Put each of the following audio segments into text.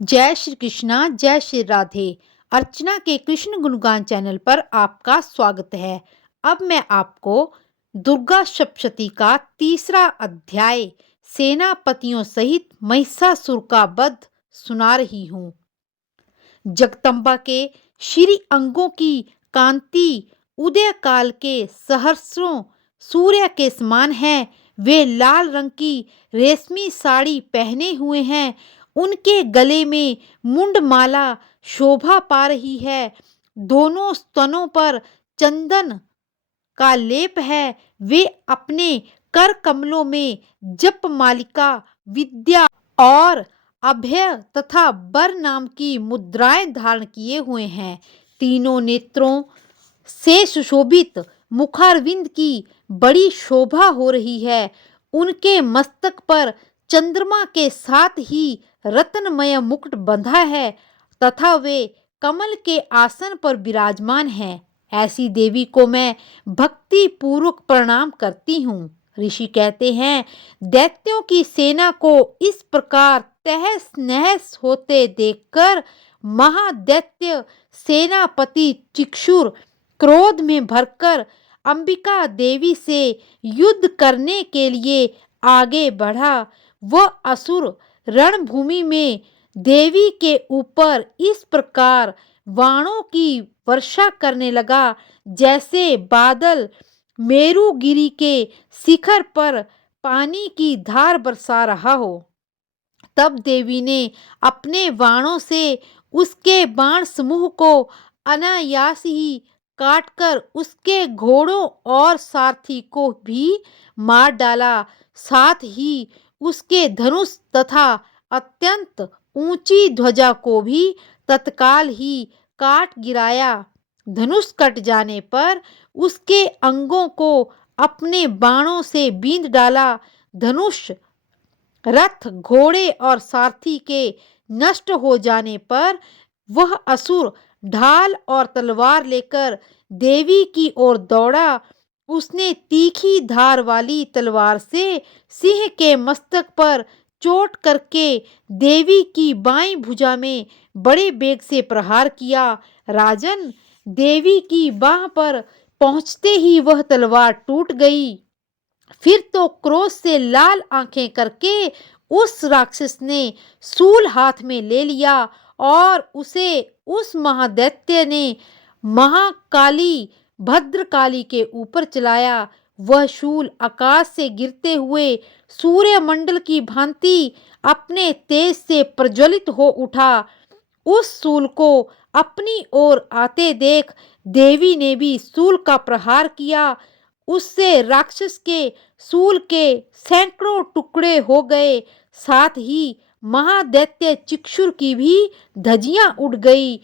जय श्री कृष्णा, जय श्री राधे। अर्चना के कृष्ण गुणगान चैनल पर आपका स्वागत है। अब मैं आपको दुर्गा सप्तशती का तीसरा अध्याय सेनापतियों सहित महिषासुर का वध सुना रही हूँ। जगदम्बा के श्री अंगों की कांति उदय काल के सहस्रों सूर्य के समान है। वे लाल रंग की रेशमी साड़ी पहने हुए हैं। उनके गले में मुंडमाला शोभा पा रही है। दोनों स्तनों पर चंदन का लेप है। वे अपने कर कमलों में जप मालिका, विद्या और अभय तथा बर नाम की मुद्राएं धारण किए हुए हैं। तीनों नेत्रों से सुशोभित मुखारविंद की बड़ी शोभा हो रही है। उनके मस्तक पर चंद्रमा के साथ ही रत्नमय मुकुट बंधा है तथा वे कमल के आसन पर विराजमान हैं। ऐसी देवी को मैं भक्ति पूर्वक प्रणाम करती हूँ। ऋषि कहते हैं, दैत्यों की सेना को इस प्रकार तहस नहस होते देखकर महादैत्य सेनापति चिक्षुर क्रोध में भरकर अंबिका देवी से युद्ध करने के लिए आगे बढ़ा। वह असुर रणभूमि में देवी के ऊपर इस प्रकार बाणों की वर्षा करने लगा जैसे बादल मेरुगिरी के शिखर पर पानी की धार बरसा रहा हो। तब देवी ने अपने बाणों से उसके बाण समूह को अनायास ही काटकर उसके घोड़ों और सारथी को भी मार डाला। साथ ही उसके धनुष तथा अत्यंत ऊंची ध्वजा को भी तत्काल ही काट गिराया। धनुष कट जाने पर उसके अंगों को अपने बाणों से बींध डाला। धनुष, रथ, घोड़े और सारथी के नष्ट हो जाने पर वह असुर ढाल और तलवार लेकर देवी की ओर दौड़ा। उसने तीखी धार वाली तलवार से सिंह के मस्तक पर चोट करके देवी की बाईं भुजा में बड़े वेग से प्रहार किया। राजन, देवी की बाह पर पहुंचते ही वह तलवार टूट गई। फिर तो क्रोध से लाल आंखें करके उस राक्षस ने शूल हाथ में ले लिया और उसे उस महादैत्य ने महाकाली भद्रकाली के ऊपर चलाया। वह शूल आकाश से गिरते हुए सूर्यमंडल की भांति अपने तेज से प्रज्वलित हो उठा। उस शूल को अपनी ओर आते देख देवी ने भी शूल का प्रहार किया। उससे राक्षस के शूल के सैकड़ों टुकड़े हो गए। साथ ही महादैत्य चिक्षुर की भी धज्जियां उड़ गई।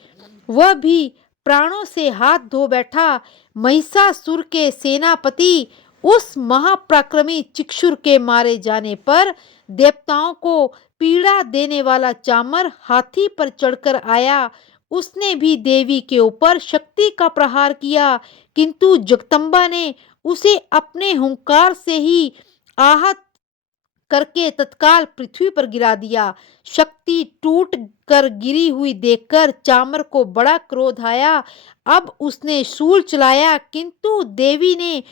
वह भी प्राणों से हाथ धो बैठा। महिषासुर के सेनापति उस महापराक्रमी चिक्षुर के मारे जाने पर देवताओं को पीड़ा देने वाला चामर हाथी पर चढ़कर आया। उसने भी देवी के ऊपर शक्ति का प्रहार किया, किंतु जगदम्बा ने उसे अपने हुंकार से ही आहत करके तत्काल पृथ्वी पर गिरा दिया। शक्ति टूट कर गिरी हुई देखकर चामर को बड़ा क्रोध आया। अब उसने शूल चलाया, किंतु देवी ने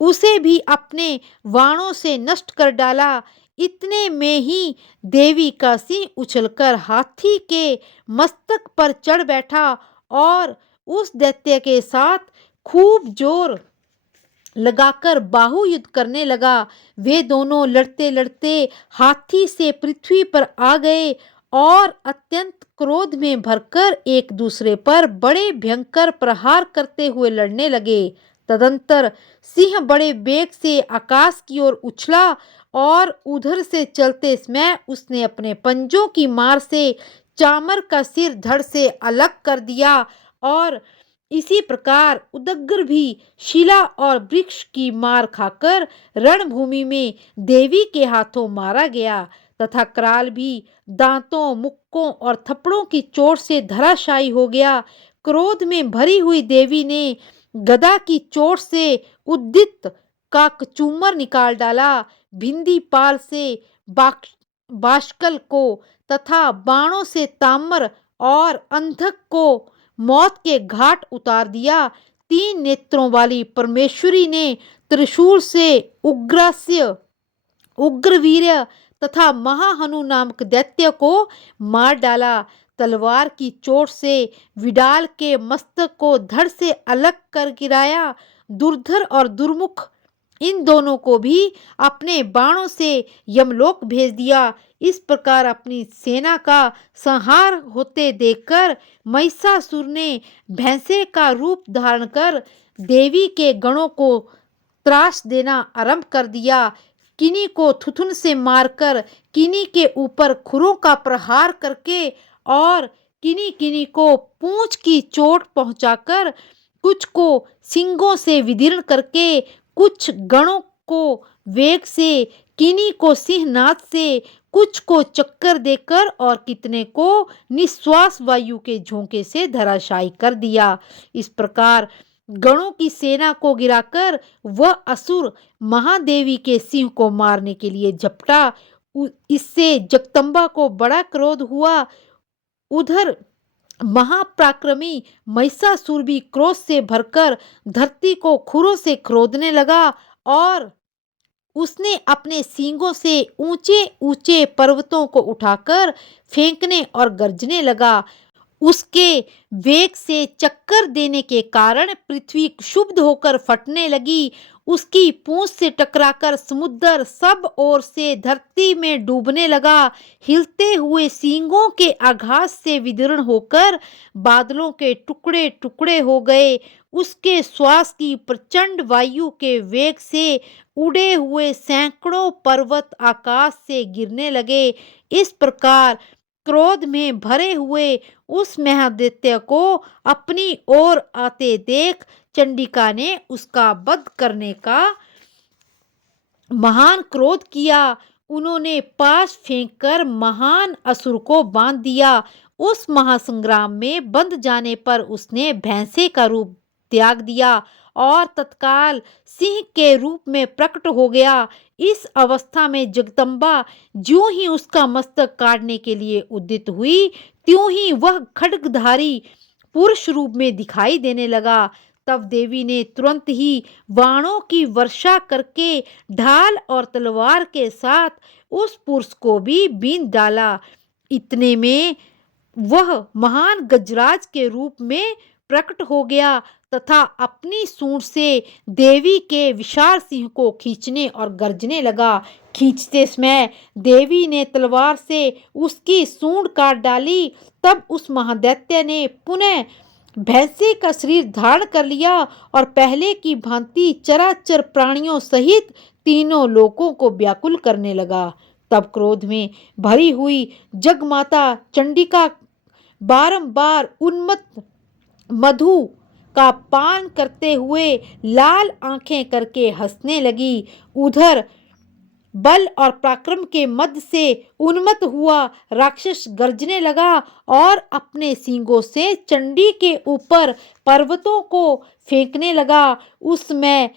उसे भी अपने बाणों से नष्ट कर डाला। इतने में ही देवी का सिंह उछलकर हाथी के मस्तक पर चढ़ बैठा और उस दैत्य के साथ खूब जोर लगाकर बाहु युद्ध करने लगा। वे दोनों लड़ते लड़ते हाथी से पृथ्वी पर आ गए और अत्यंत क्रोध में भरकर एक दूसरे पर बड़े भयंकर प्रहार करते हुए लड़ने लगे। तदंतर सिंह बड़े वेग से आकाश की ओर उछला और उधर से चलते समय उसने अपने पंजों की मार से चामर का सिर धड़ से अलग कर दिया और इसी प्रकार उदग्र भी शिला और वृक्ष की मार खाकर रणभूमि में देवी के हाथों मारा गया तथा कराल भी दांतों, मुक्कों और थप्पड़ों की चोट से धराशायी हो गया। क्रोध में भरी हुई देवी ने गदा की चोट से उद्दित का कचूमर निकाल डाला। भिंदी पाल से बाष्कल को तथा बाणों से ताम्र और अंधक को मौत के घाट उतार दिया। 3 नेत्रों वाली परमेश्वरी ने त्रिशूल से उग्रस्य उग्रवीर्य तथा महाहनु नामक दैत्य को मार डाला। तलवार की चोट से विडाल के मस्तक को धड़ से अलग कर गिराया। दुर्धर और दुर्मुख इन दोनों को भी अपने बाणों से यमलोक भेज दिया। इस प्रकार अपनी सेना का संहार होते देखकर महिषासुर ने भैंसे का रूप धारण कर देवी के गणों को त्रास देना आरंभ कर दिया। किन्हीं को थुथुन से मारकर, किन्हीं के ऊपर खुरों का प्रहार करके और किन्हीं किन्हीं को पूंछ की चोट पहुंचाकर, कुछ को सिंगों से विदीर्ण करके, कुछ गणों को वेग से, किन्हीं को सिंहनाद से, कुछ को चक्कर देकर और कितने को निश्वास वायु के झोंके से धराशायी कर दिया। इस प्रकार गणों की सेना को गिराकर वह असुर महादेवी के सिंह को मारने के लिए झपटा। इससे जगदम्बा को बड़ा क्रोध हुआ। उधर महापराक्रमी महिषासुर भी क्रोध से भरकर धरती को खुरों से खोदने लगा और उसने अपने सींगों से ऊंचे ऊंचे पर्वतों को उठाकर फेंकने और गरजने लगा। उसके वेग से चक्कर देने के कारण पृथ्वी क्षुब्ध होकर फटने लगी। उसकी पूंछ से टकराकर समुद्र सब ओर से धरती में डूबने लगा। हिलते हुए सींगों के आघात से विदीर्ण होकर बादलों के टुकड़े टुकड़े हो गए। उसके श्वास की प्रचंड वायु के वेग से उड़े हुए सैकड़ों पर्वत आकाश से गिरने लगे। इस प्रकार क्रोध में भरे हुए उस महादैत्य को अपनी ओर आते देख चंडिका ने उसका वध करने का महान क्रोध किया। उन्होंने पाश फेंककर महान असुर को बांध दिया। उस महासंग्राम में बंध जाने पर उसने भैंसे का रूप त्याग दिया और तत्काल सिंह के रूप में प्रकट हो गया। इस अवस्था में जगदम्बा ज्यों ही उसका मस्तक काटने के लिए उद्यत हुई, त्यों ही वह खड्गधारी पुरुष रूप में दिखाई देने लगा। तब देवी ने तुरंत ही बाणों की वर्षा करके ढाल और तलवार के साथ उस पुरुष को भी बींध डाला। इतने में वह महान गजराज के रूप में प्रकट हो गया तथा अपनी सूंड से देवी के विशाल सिंह को खींचने और गरजने लगा। खींचते समय देवी ने तलवार से उसकी सूंड काट डाली। तब उस महादैत्य ने पुनः भैंसे का शरीर धारण कर लिया और पहले की भांति चराचर प्राणियों सहित तीनों लोकों को व्याकुल करने लगा। तब क्रोध में भरी हुई जगमाता चंडिका बारंबार उन्मत्त मधु का पान करते हुए लाल आंखें करके हंसने लगी। उधर बल और पराक्रम के मध्य से उन्मत्त हुआ राक्षस गरजने लगा और अपने सींगों से चंडी के ऊपर पर्वतों को फेंकने लगा। उस समय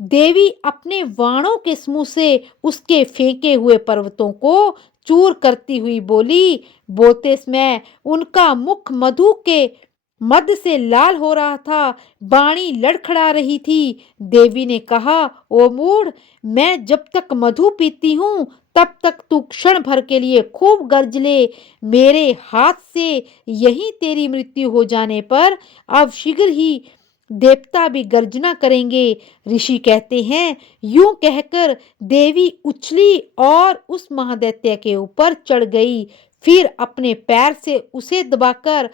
देवी अपने वाणों के समूह से उसके फेंके हुए पर्वतों को चूर करती हुई बोली। बोलते समय उनका मुख मधु के मध्य से लाल हो रहा था, वाणी लड़खड़ा रही थी। देवी ने कहा, ओ मूढ़, मैं जब तक मधु पीती हूँ तब तक तू क्षण भर के लिए खूब गर्ज ले। मेरे हाथ से यही तेरी मृत्यु हो जाने पर अब शीघ्र ही देवता भी गर्जना करेंगे। ऋषि कहते हैं, यूं कहकर देवी उछली और उस महादैत्य के ऊपर चढ़ गई। फिर अपने पैर से उसे दबाकर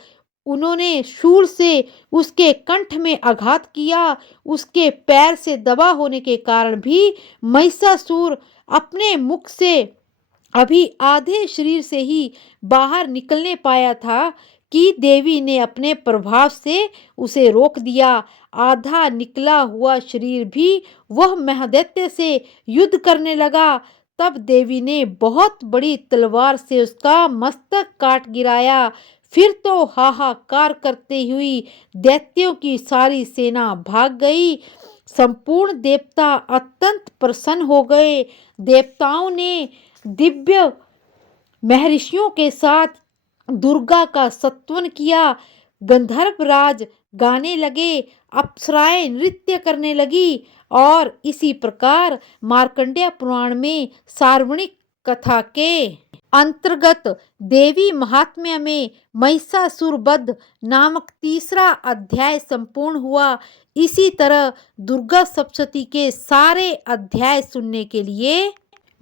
उन्होंने शूल से उसके कंठ में आघात किया। उसके पैर से दबा होने के कारण भी महिषासुर अपने मुख से अभी आधे शरीर से ही बाहर निकलने पाया था कि देवी ने अपने प्रभाव से उसे रोक दिया। आधा निकला हुआ शरीर भी वह महादैत्य से युद्ध करने लगा। तब देवी ने बहुत बड़ी तलवार से उसका मस्तक काट गिराया। फिर तो हाहाकार करते हुई दैत्यों की सारी सेना भाग गई। संपूर्ण देवता अत्यंत प्रसन्न हो गए। देवताओं ने दिव्य महर्षियों के साथ दुर्गा का सत्वन किया। गंधर्व राज गाने लगे, अप्सराएं नृत्य करने लगी और इसी प्रकार मार्कंडेय पुराण में सार्वणिक कथा के अंतर्गत देवी महात्म्य में महिषासुर वध नामक तीसरा अध्याय संपूर्ण हुआ। इसी तरह दुर्गा सप्तशती के सारे अध्याय सुनने के लिए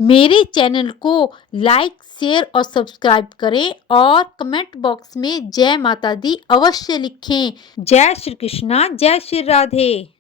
मेरे चैनल को लाइक, शेयर और सब्सक्राइब करें और कमेंट बॉक्स में जय माता दी अवश्य लिखें। जय श्री कृष्णा, जय श्री राधे।